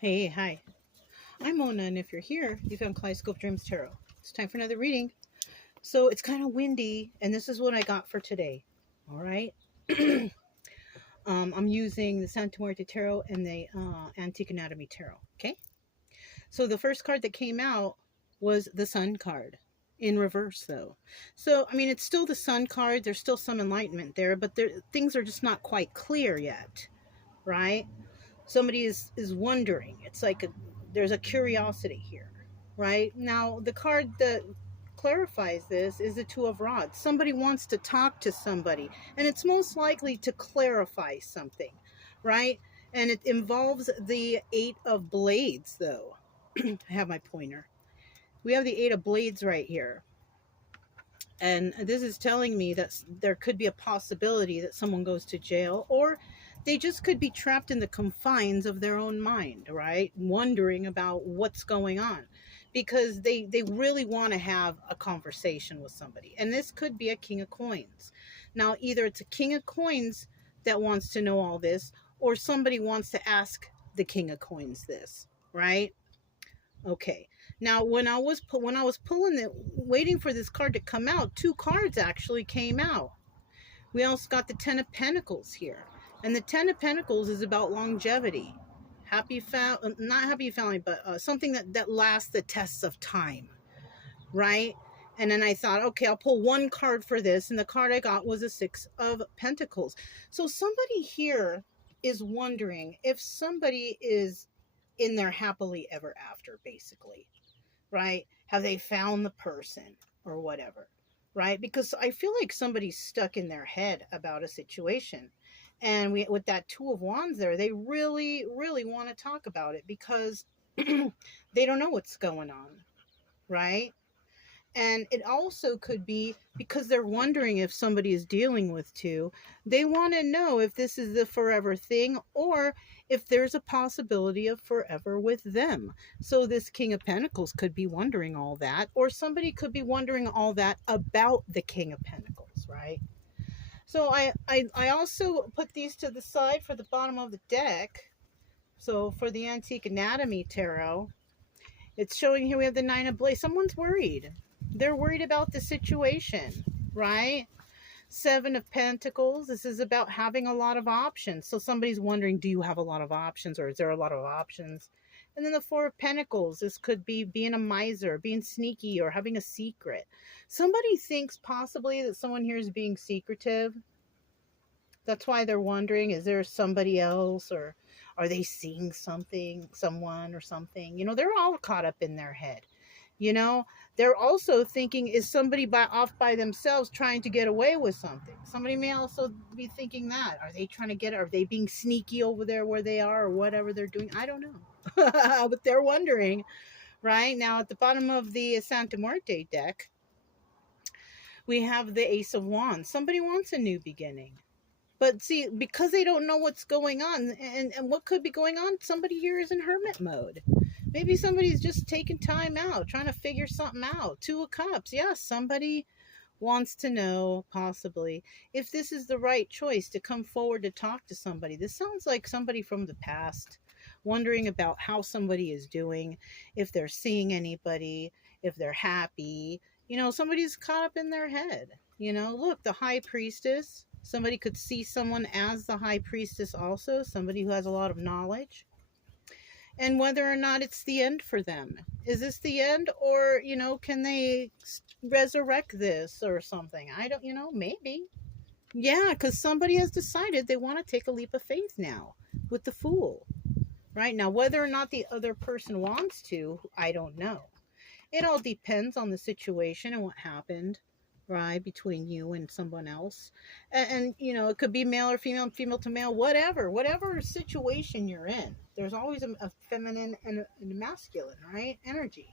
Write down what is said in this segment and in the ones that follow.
Hey, hi. I'm Mona, and if you're here, you found Kaleidoscope Dreams Tarot. It's time for another reading. So it's kind of windy, and this is what I got for today. All right. I'm using the Santa Muerte Tarot and the Antique Anatomy Tarot. Okay. So the first card that came out was the Sun card in reverse, though. So, I mean, it's still the Sun card. There's still some enlightenment there, but things are just not quite clear yet, right? Somebody is wondering. It's like there's a curiosity here, right? Now the card that clarifies this is the Two of Rods. Somebody wants to talk to somebody, and it's most likely to clarify something, right? And it involves the Eight of Blades, though. I have my pointer. We have the Eight of Blades right here, and this is telling me that there could be a possibility that someone goes to jail, or they just could be trapped in the confines of their own mind, right? Wondering about what's going on because they really want to have a conversation with somebody. And this could be a King of Coins. Now, either it's a King of Coins that wants to know all this, or somebody wants to ask the King of Coins this, right? Okay. Now, when I was pulling it, waiting for this card to come out, two cards actually came out. We also got the Ten of Pentacles here, and the Ten of Pentacles is about longevity, not happy family, but something that lasts the tests of time, right? And then I thought, okay, I'll pull one card for this, and the card I got was a Six of Pentacles. So somebody here is wondering if somebody is in their happily ever after, basically, right? Have they found the person or whatever, right? Because I feel like somebody's stuck in their head about a situation. And with that Two of Wands there, they really, really want to talk about it because they don't know what's going on, right? And it also could be because they're wondering if somebody is dealing with two. They want to know if this is the forever thing or if there's a possibility of forever with them. So this King of Pentacles could be wondering all that, or somebody could be wondering all that about the King of Pentacles, right? So I also put these to the side for the bottom of the deck. So for the Antique Anatomy Tarot, it's showing here we have the Nine of Blades. Someone's worried. They're worried about the situation, right? Seven of Pentacles. This is about having a lot of options. So somebody's wondering, do you have a lot of options, or is there a lot of options? And then the Four of Pentacles. This could be being a miser, being sneaky, or having a secret. Somebody thinks possibly that someone here is being secretive. That's why they're wondering, is there somebody else, or are they seeing someone or something? They're all caught up in their head. They're also thinking, is somebody off by themselves trying to get away with something? Somebody may also be thinking that. Are they being sneaky over there where they are, or whatever they're doing? I don't know. But they're wondering, right? Now, at the bottom of the Santa Muerte deck, we have the Ace of Wands. Somebody wants a new beginning. But see, because they don't know what's going on and what could be going on, somebody here is in hermit mode. Maybe somebody's just taking time out, trying to figure something out. Two of Cups. Yes, somebody wants to know, possibly, if this is the right choice to come forward to talk to somebody. This sounds like somebody from the past, wondering about how somebody is doing, if they're seeing anybody, if they're happy. Somebody's caught up in their head. Look, the High Priestess. Somebody could see someone as the High Priestess also, somebody who has a lot of knowledge. And whether or not it's the end for them. Is this the end, or, can they resurrect this or something? I don't, maybe. Yeah, because somebody has decided they want to take a leap of faith now with the Fool. Right? Now, whether or not the other person wants to, I don't know. It all depends on the situation and what happened, right, between you and someone else. And it could be male or female to male, whatever situation you're in. There's always a feminine and a masculine, right, energy.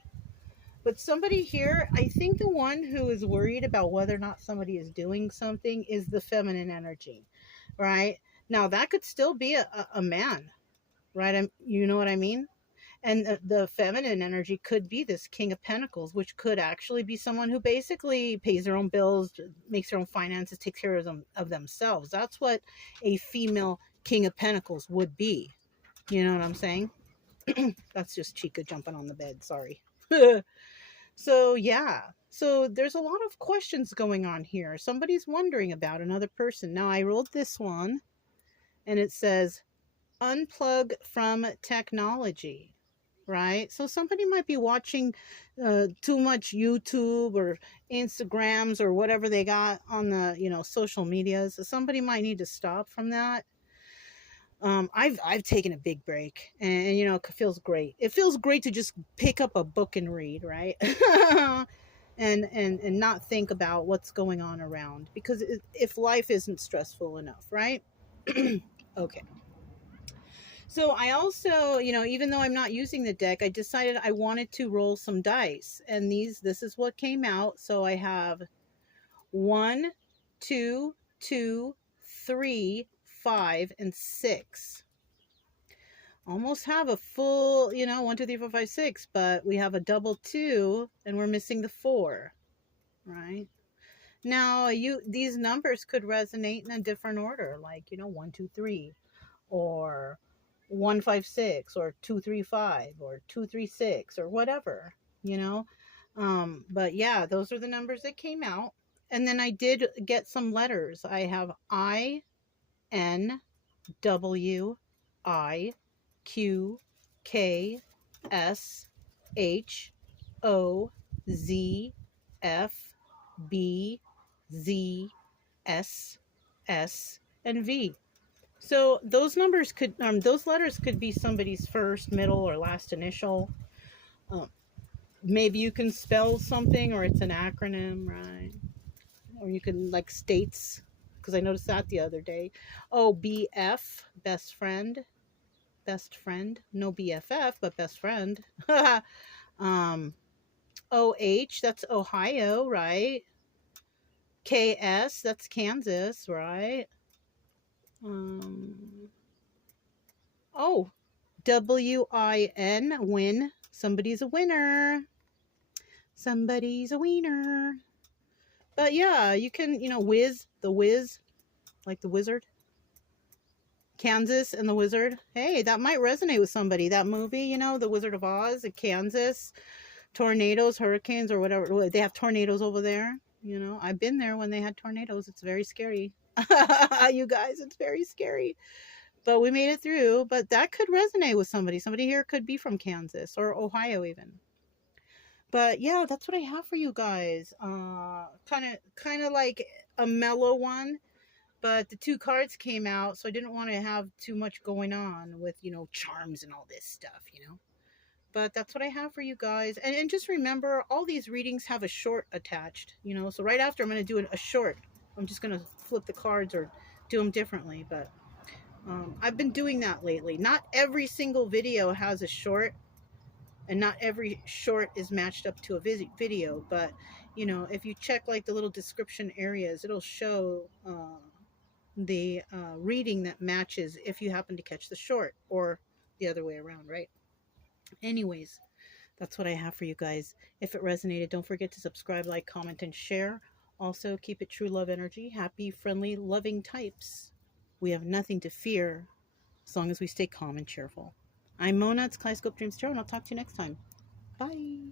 But somebody here, I think the one who is worried about whether or not somebody is doing something is the feminine energy, right? Now, that could still be a man, right? You know what I mean? And the feminine energy could be this King of Pentacles, which could actually be someone who basically pays their own bills, makes their own finances, takes care of themselves. That's what a female King of Pentacles would be. You know what I'm saying? That's just Chica jumping on the bed. Sorry. So, yeah. So, there's a lot of questions going on here. Somebody's wondering about another person. Now, I rolled this one, and it says, unplug from technology, right? So, somebody might be watching too much YouTube or Instagrams or whatever they got on the, social medias. Somebody might need to stop from that. I've taken a big break, and it feels great. It feels great to just pick up a book and read, right? and not think about what's going on around, because if life isn't stressful enough, right? Okay. So I also, even though I'm not using the deck, I decided I wanted to roll some dice, and this is what came out. So I have 1, 2, 2, 3, 5, and 6. Almost have a full, 1, 2, 3, 4, 5, 6, but we have a double 2 and we're missing the 4, right? Now, these numbers could resonate in a different order, like, 1, 2, 3, or 1, 5, 6, or 2, 3, 5, or 2, 3, 6, or whatever, but yeah, those are the numbers that came out. And then I did get some letters. I have I, N, W, I, Q, K, S, H, O, Z, F, B, Z, S, S, and V. So those numbers those letters could be somebody's first, middle, or last initial. Maybe you can spell something, or it's an acronym, right? Or you can, like, states, because I noticed that the other day. Oh, BF, best friend. Best friend. No BFF, but best friend. OH, that's Ohio, right? KS, that's Kansas, right? Oh, WIN, win. Somebody's a winner. Somebody's a wiener. But yeah, you can, whiz, the whiz, like the wizard. Kansas and the Wizard. Hey, that might resonate with somebody. That movie, The Wizard of Oz, Kansas, tornadoes, hurricanes, or whatever. They have tornadoes over there. I've been there when they had tornadoes. It's very scary. You guys, it's very scary. But we made it through. But that could resonate with somebody. Somebody here could be from Kansas or Ohio even. But yeah, that's what I have for you guys. Kind of like a mellow one. But the 2 cards came out, so I didn't want to have too much going on with, charms and all this stuff, But that's what I have for you guys. And just remember, all these readings have a short attached, So right after, I'm going to do a short. I'm just going to flip the cards or do them differently. But I've been doing that lately. Not every single video has a short. And not every short is matched up to a video. But, if you check, like, the little description areas, it'll show the reading that matches if you happen to catch the short, or the other way around, right? Anyways, that's what I have for you guys. If it resonated, don't forget to subscribe, like, comment, and share. Also, keep it true love energy. Happy, friendly, loving types. We have nothing to fear as long as we stay calm and cheerful. I'm Mona. It's Kaleidoscope Dreams Tarot, and I'll talk to you next time. Bye.